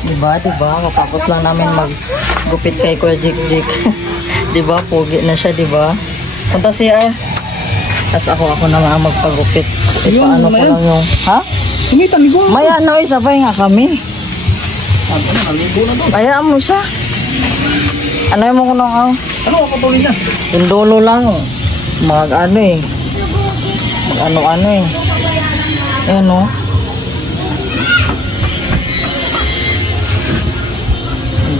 Diba? Matapos lang namin maggupit kay Kuya Jik. Diba? Pogi na siya, diba? Punta siya. Tapos ako na nga magpagupit. Paano ko lang yung... Ha? May ano, sabay nga kami. Hayaan mo siya. Ano yung mga nang... Ano ang patuloy niya? Yung dulo lang. Mag-ano eh. Mag-ano eh. Ayan o.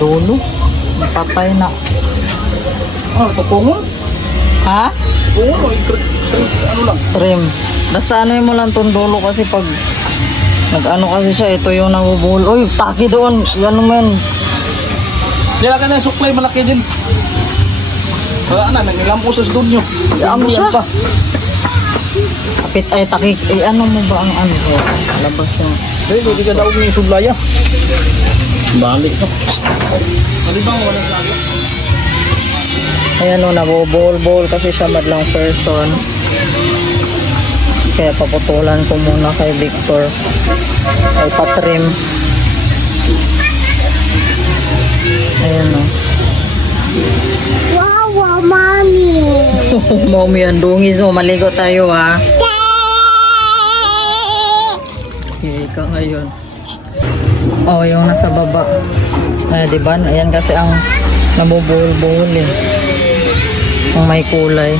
Dulo. Patay na. Tutungon? Ha? Tutungon o ano lang? Trim. Basta ano mo lang itong dulo kasi pag nag-ano kasi siya, ito yung nabubulo. Uy, taki doon. Ano men. Kaya ka na yung suklay malaki din. Wala na, nangilampo sa doon nyo. Ano siya? Kapit ay taki. Eh ano mo ba ang ano ko? Labas yung... Hindi ka daw yung suglaya. Balik ka. Malibang walang laga. Ayan o, nabobol-bol kasi siya madlang person. Kaya paputulan ko muna kay Victor. Ay patrim. Ayan o. Wow, mommy. Mommy, ang dungis mo. Maligo tayo ha. Okay, ka ngayon. Oh, yung nasa baba. Ay, diba? Ayan kasi ang nabubuhol-buhol eh. Yung may kulay.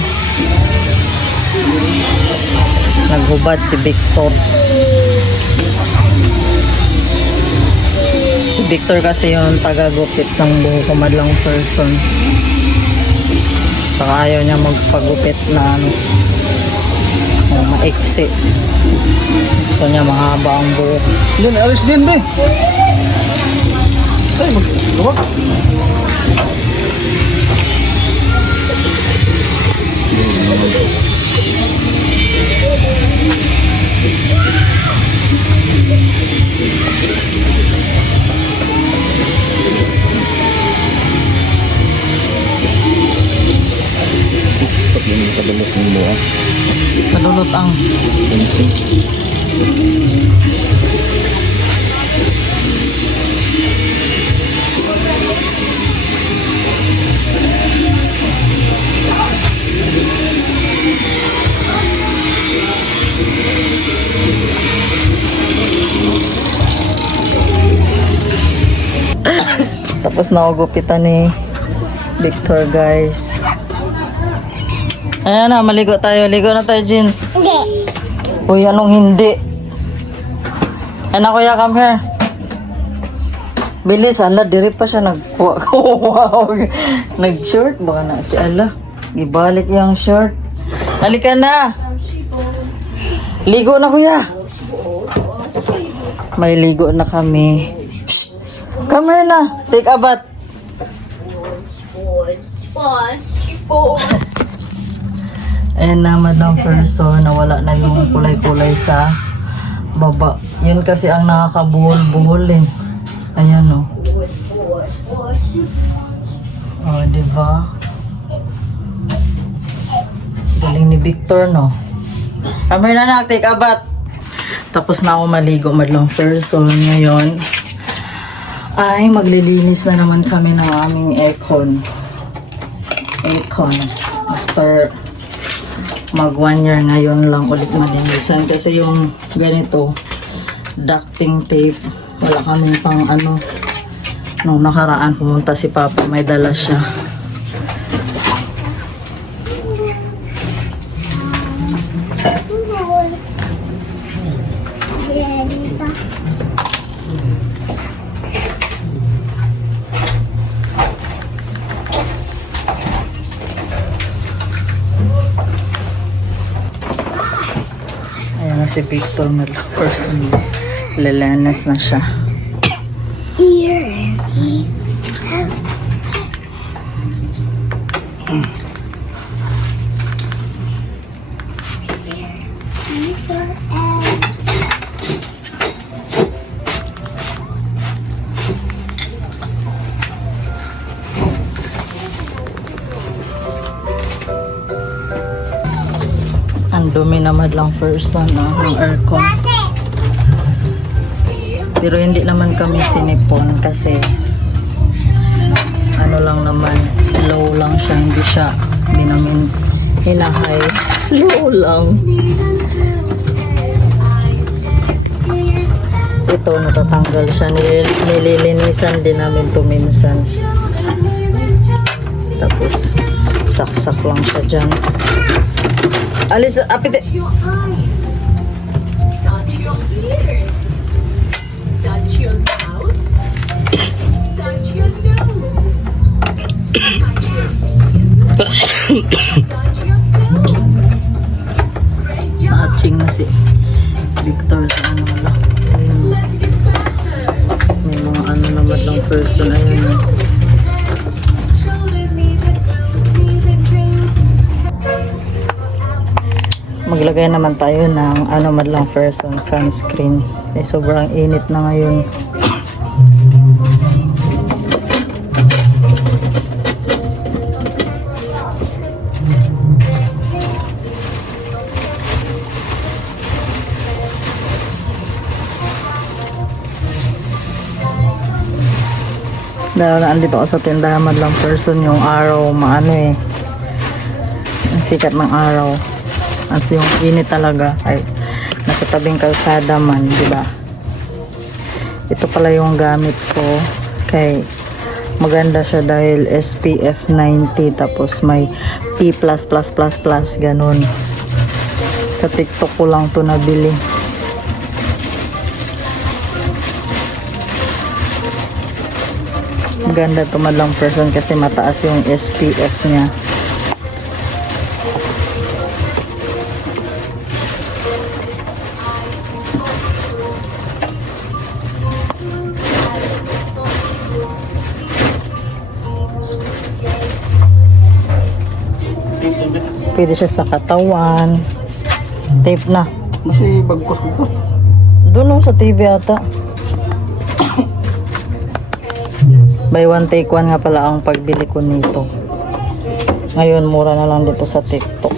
Naghubad si Victor. Si Victor kasi yung taga-gupit ng buhok ko madlang person. Saka ayaw niya magpagupit na ano, maiksi. Gusto niya mahaba ang buhok. Din, alis din be. Ay, mag-luwag. Padulot ang tapos nagugupitan ni Victor, guys. Ayan na, maligo tayo. Ligo na tayo, Jin. Hindi. Uy, anong hindi? Ayan na, kuya, come here. Bilis, ala, diri pa siya nagkuha. Wow. Nag-short, baka na si ala. Ibalik yung short. Halika na. Ligo na, kuya. May ligo na kami. Psst. Come here na. Take a bath. Ayan na, madam person, nawala na yung kulay-kulay sa baba. Yun kasi ang nakakabuhol-buhol eh. Ayan o. Oh, diba? Galing ni Victor, no? Come here na, take a bath. Tapos na ako maligo, madlang person. Ngayon ay maglilinis na naman kami ng aming aircon. After mag 1 year ngayon lang ulit malinisan kasi yung ganito ducting tape wala kami pang ano. Nung nakaraan pumunta si Papa, may dala siya. Ayan na si Victor, madlang person. Lalanas na siya. Ang dumi na madlang person ng aircon. Pero hindi naman kami sinipon kasi ano lang naman, low lang siya, hindi namin hinahay. Low lang. Ito, natatanggal siya. Nililinisan din namin to minsan. Tapos, saksak lang siya dyan. Alis, apit. Touch your eyes. Touch your ears. Touch your mouth. Touch your nose. Touch your knees. Touch your toes. Great job. Matching na si Victor sa ano wala. Ayun. Let's get faster. May mga ano naman ng person. Ayun. Shoulders, knees and toes. Knees and toes. Maglagay naman tayo ng ano madlang person sunscreen. Eh, sobrang init na ngayon. Dahil andito ako sa tindahan madlang person, yung araw maano eh. Ang sikat ng araw. As yung init talaga ay nasa tabing kalsada man, di ba? Ito pala yung gamit ko kay maganda siya dahil SPF 90 tapos may P++++ ganun. Sa TikTok ko lang to nabili. Maganda to madlang person kasi mataas yung SPF niya. Pwede siya sa katawan. Tape na. Masih bagkos ko to. Doon sa TV ata. Buy one take one nga pala ang pagbili ko nito. Ngayon mura na lang dito sa TikTok.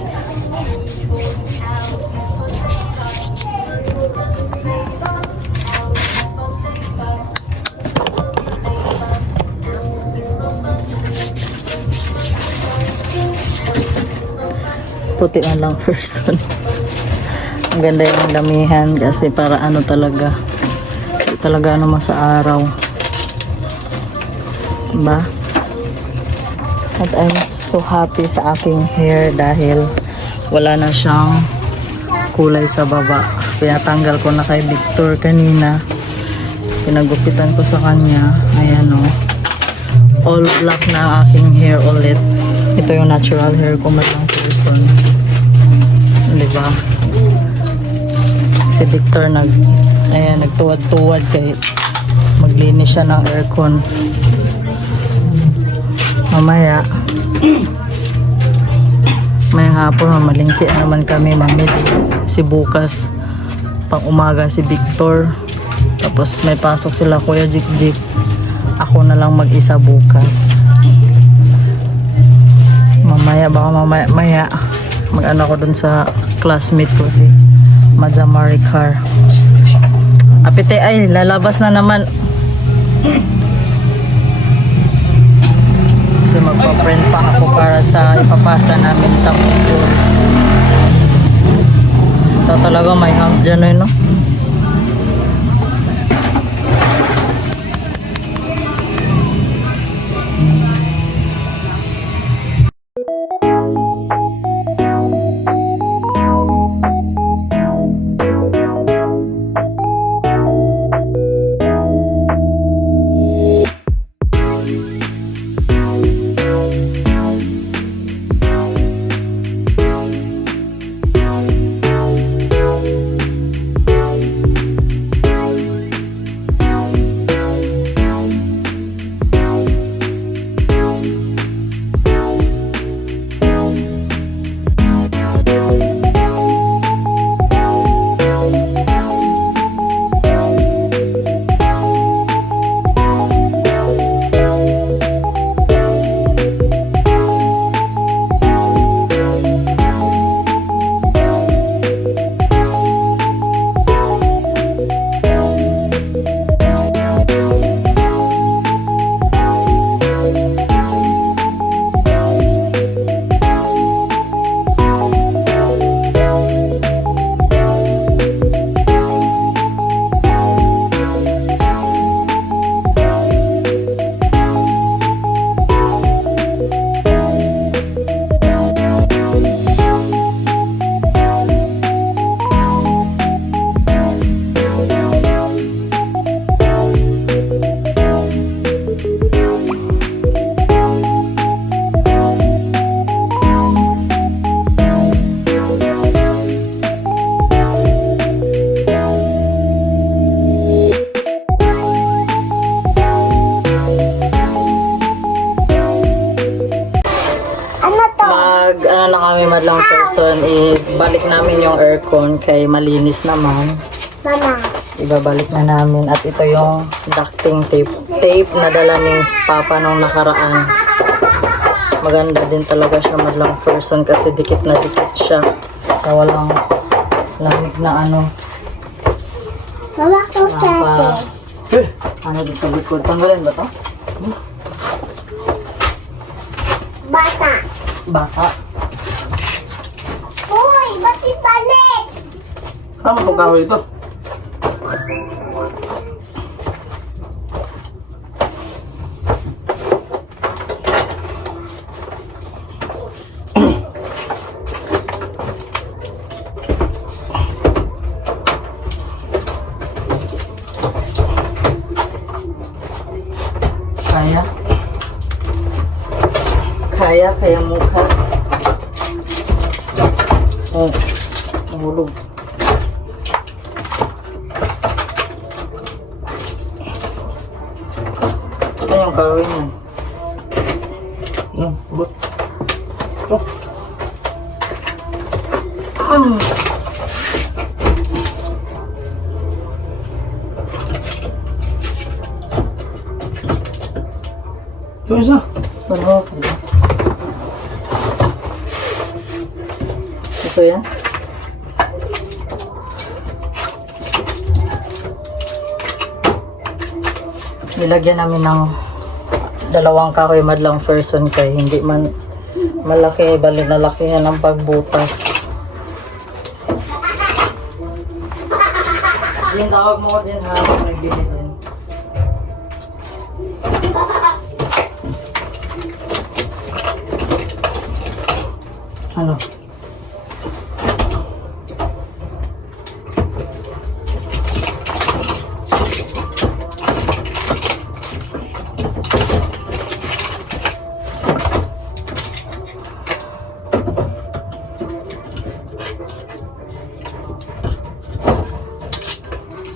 Puti na lang person. Ang ganda yung damihan kasi para ano talaga. Talaga ano sa araw. Diba? At I'm so happy sa aking hair dahil wala na siyang kulay sa baba. Pinatanggal ko na kay Victor kanina. Pinagupitan ko sa kanya. Ayan o. All black na ang aking hair ulit. Ito yung natural hair ko madlang person. Diba? Si Victor nagtuwad-tuwad kay maglinis siya ng aircon. Mamaya mayang hapon mamalingki naman kami mamit. Si bukas pang umaga si Victor, tapos may pasok sila Kuya Jik. Ako na lang mag-isa bukas. Mamaya mag-ano ko dun sa classmate ko si Madza Maricar. Apite ay lalabas na naman. Kasi magpa-print pa ako para sa ipapasa namin sa module. Ito talaga may house dyan no? madlang person, ibalik namin yung aircon kay malinis naman. Mama. Ibabalik na namin. At ito yung ducting tape. Tape na dala ni Papa nung nakaraan. Maganda din talaga siya madlang person kasi dikit na dikit siya. Sa walang lamig na ano. Mama, ko Napa, Eh, ano din sa likod. Tanggalin ba to? Bata. Bata. Uy, ba't ibalik? tama kong kahoy ito. Kaya? Kaya mukha. Oh, nahulog. Saan yung kawin niya? But, ito isa. Ano? Ito yan? Nilagyan namin ng dalawang kahoy madlang person kay hindi man malaki, bali na lakihan ng pagbutas. Yung tawag mo ko din ha, kung nagbili din. Ano?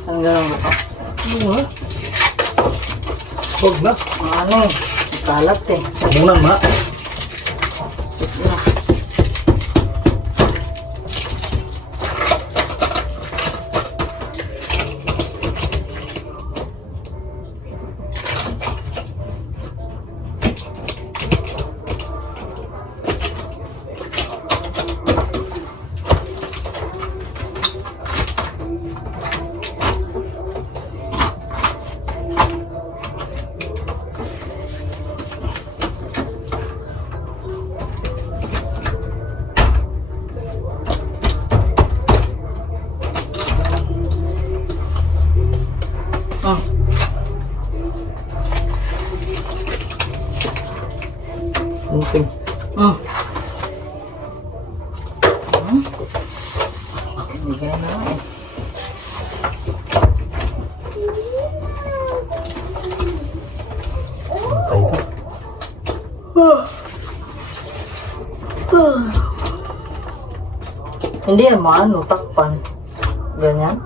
Ang ganun ba? Ano ha? Huwag na. Ano? Kalat eh. Munang ma. Ah. Okay. Ah. Bigay na eh. Patay ka. Hindi yan maano, takpan. Ganyan.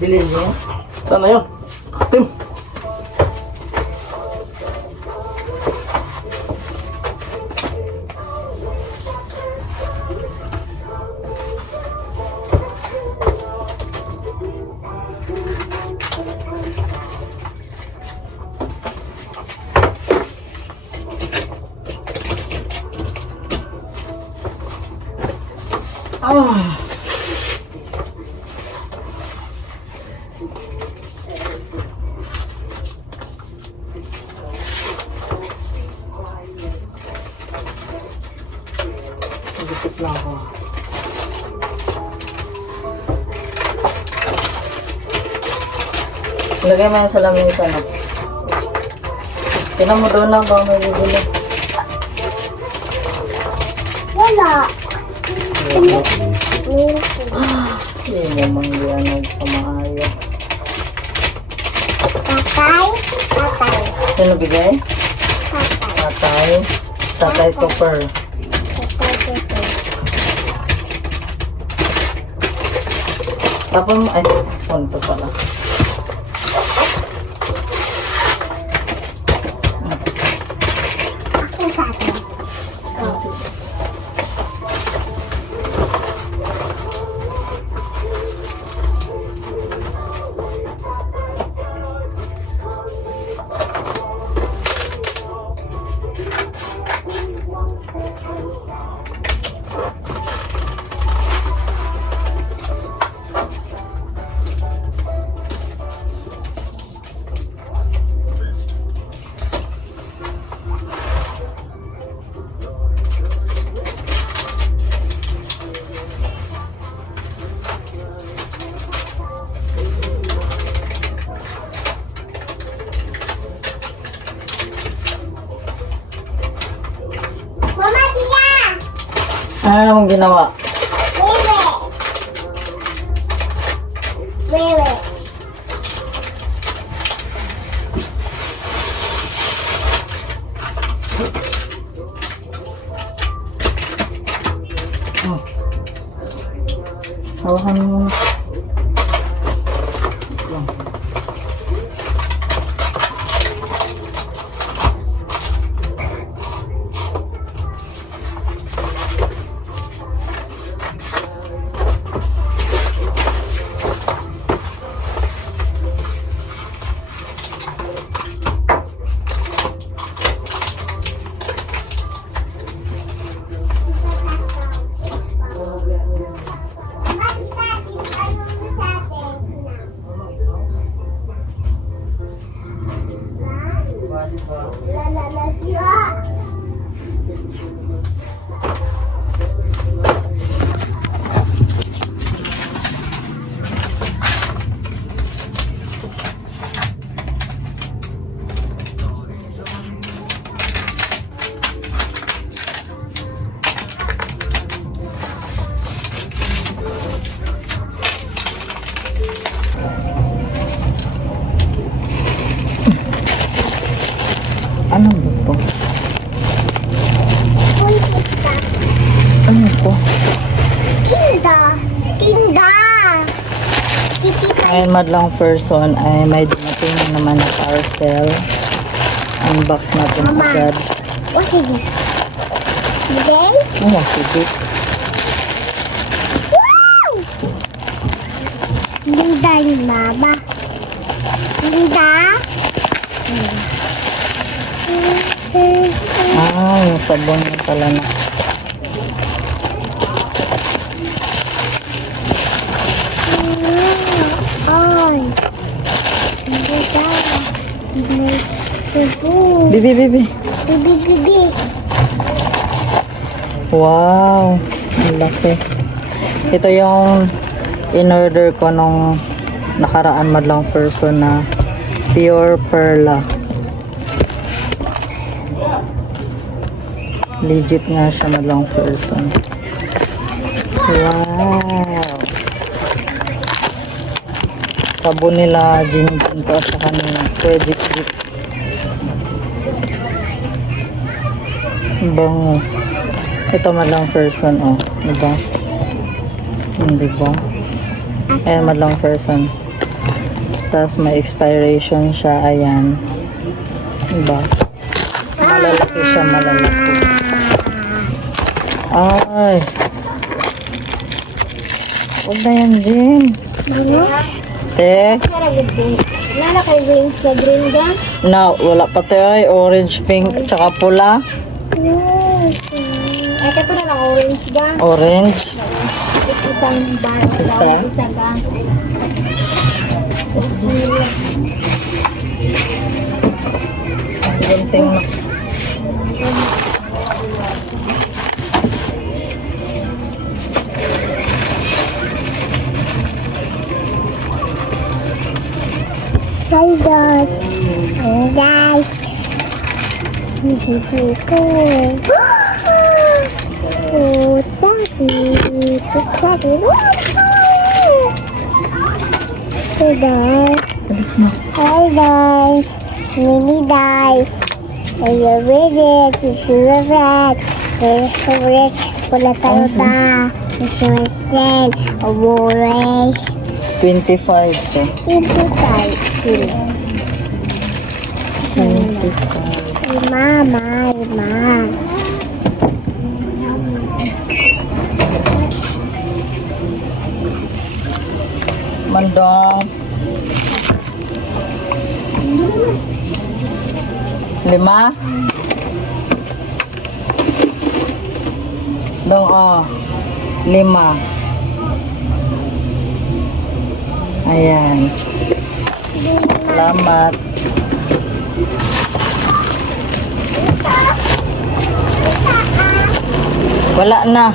Bilhin niyo. Sana yun? Tim. Ah. Gupit lang ako. Lagay mo yan sa lamesa na. Tinan mo doon na ba may bibili. Wala. Hindi mo mangyan nagpamahaya. Tatay. Tatay. Sino bigay? Tatay. Tatay. Tatay Topper. Tatay. Tapos mo, ay, punto pala. Ano namang ginawa? Wewe. Hawakan mo. La la la siya. Ano ba to? Ano to? Tinda. Tinda. Ay, madlang person ay may dumating na naman na parcel. Unbox natin agad. What is this? Today? Ano si this? Wow! Tinda yung mama. Tinda? Ah, yung sabon yung pala na. Ay. Tinda. Bibi, bibi. Bibi, bibi. Wow, ang laki. Ito yung in-order ko nung nakaraan madlang person na pure perla. Legit nga siya madlang person. Wow. Sabon nila, ginigin to sa kanina. Project Grip. Bango. Ito madlang person, oh. Diba? Diba? Ayan, madlang person. Tapos may expiration siya. Ayan. Diba? Malalaki siya, malalaki. Ay. Huwag na yan, Jin. Ano? Te. Lala kay wings na green ga? Na, wala pa te ay. Orange, pink, tsaka pula. Ay, ito na lang orange ga. Orange. Isang bar. Isa. Isa ga. Gunting na. Hi guys. Hi guys. This ko. Oh, sabi. Sabi. Hey guys. Alis na. Hi guys. Mini guys. Are you ready to see the red? Here's the red. Pula tayo ta. This one's dead. A orange. 25 to. Ito tayo sila. 25. Mama. Mandong. 5. Dong, oh. 5. Ayan. Salamat. Wala na.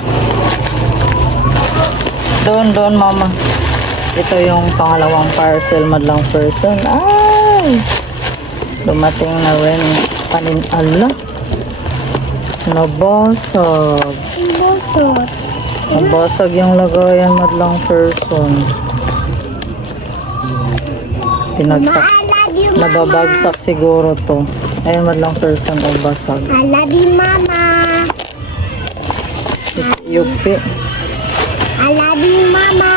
Doon, mama. Ito yung pangalawang parcel madlang person. Ay! Dumating na rin panin. Ala! Nabasag. to. Nabasag yung lagayan madlang person. Pinagsak. I love you, Mama. Nababagsak siguro to. Ayan madlang person ay basag. I love you, Mama. Yupi. I love you, Mama.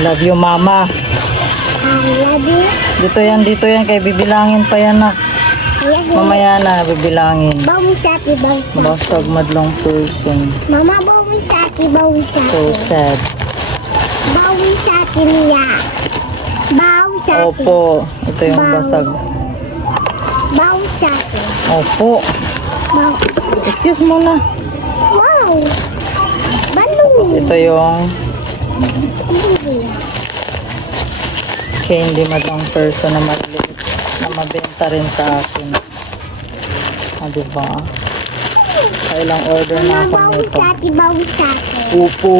Love you, mama. I love you. Dito yan. Kay bibilangin pa yan na. Yes, Mamaya na, bibilangin. bawi sa ati, bawi sa. Basag madlang person. Mama, bawi sa ati, bawi sa ati. So sad. Bawi sa ati niya. Bawi sa ati. Opo. Ito yung basag. Bawi sa ati. Opo. Bawi. Excuse mo na. Wow. Balong. Tapos ito yung candy madlang person na maliit na mabenta rin sa akin. Diba? Kailang order na ako Bawi nito. sa ati, bawi sa ati. Upo.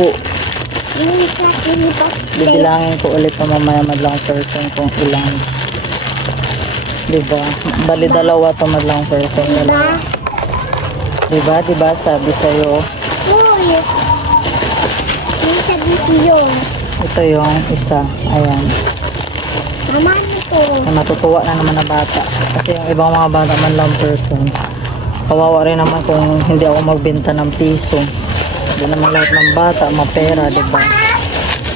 Bawi sa ati, bawi sa ati. Bibilangin ko ulit na mamaya madlang person kung ilan. Diba? Bali dalawa to madlang person. Diba? Diba? Sabi sa'yo. Uy. May sabi siyo. Ito yung isa. Ayan. Mama, nito. Na matutuwa na naman na bata. Kasi yung ibang mga bata man lang person. Kawawa rin naman kung hindi ako magbenta ng piso. Hindi naman lahat ng bata mapera, diba?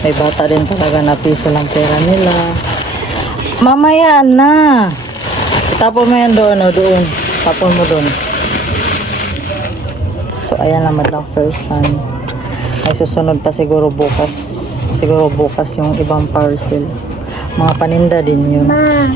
May bata din talaga na piso lang pera nila. Mamaya na! Itapon mo yan doon, o doon. Tapon mo doon. So, ayan naman lang person. Ay susunod pa siguro bukas. Siguro bukas yung ibang parcel. Mga paninda din yun. Ma.